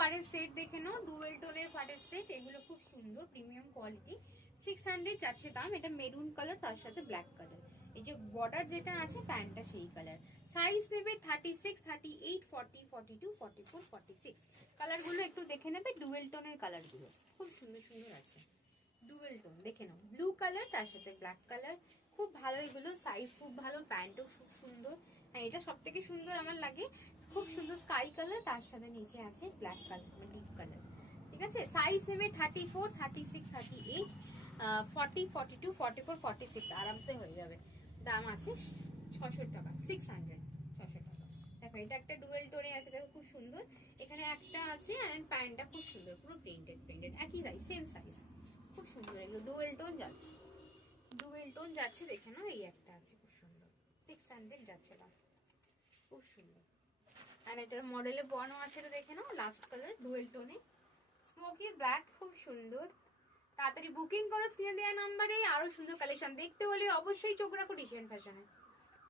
ফারের set দেখে নাও, dual টোনের ফারের set, এগুলো খুব সুন্দর প্রিমিয়াম কোয়ালিটি। 600 যাচ্ছে দাম। এটা মেরুন কালার, তার সাথে ব্ল্যাক কালার। এই যে বর্ডার যেটা আছে প্যান্টটা সেই কালার। সাইজ নেবে 36, 38, 40, 42, 44, 46। কালার গুলো একটু দেখে নেবে, ডুয়েল টোনের কালার গুলো খুব সুন্দর সুন্দর আছে। ডুয়েল টোন দেখে নাও, ব্লু কালার তার সাথে ব্ল্যাক কালার, খুব ভালো এগুলো। সাইজ খুব ভালো, প্যান্টও খুব সুন্দর। হ্যাঁ, এটা সব থেকে সুন্দর আমার লাগে, খুব সুন্দর স্কাই কালার, তার সাথে নিচে আছে ব্ল্যাক কালার, ডিপ কালার। ঠিক আছে, সাইজ নেবে 34, 36, 38, 40, 42, 44, 46 আরামসে হয়ে যাবে। দাম আছে 600 টাকা, 600, 600 টাকা। দেখো এটা একটা ডুয়েল টোনে আছে, দেখো খুব সুন্দর। এখানে একটা আছে, আর প্যান্টটা খুব সুন্দর, পুরো প্রিন্টেড প্রিন্টেড, একই সাইজ, সেম সাইজ, খুব সুন্দর। এগুলো ডুয়েল টোন যাচ্ছে, ডুয়েল টোন যাচ্ছে দেখে নাও। এই একটা আছে খুব সুন্দর, 600 যাচ্ছে দাম, খুব সুন্দর। আর এটার মডেলে বর্ণ আছে তো দেখে নাও, লাস্ট কালার ডুয়েল টোনে স্মোকি ব্ল্যাক, খুব সুন্দর। তাড়াতাড়ি বুকিং করো স্ক্রিনে দেওয়া নাম্বারে। আরো সুন্দর কালেকশন দেখতে হলে অবশ্যই চোখ রাখো ডিসেন্ট ফ্যাশনে।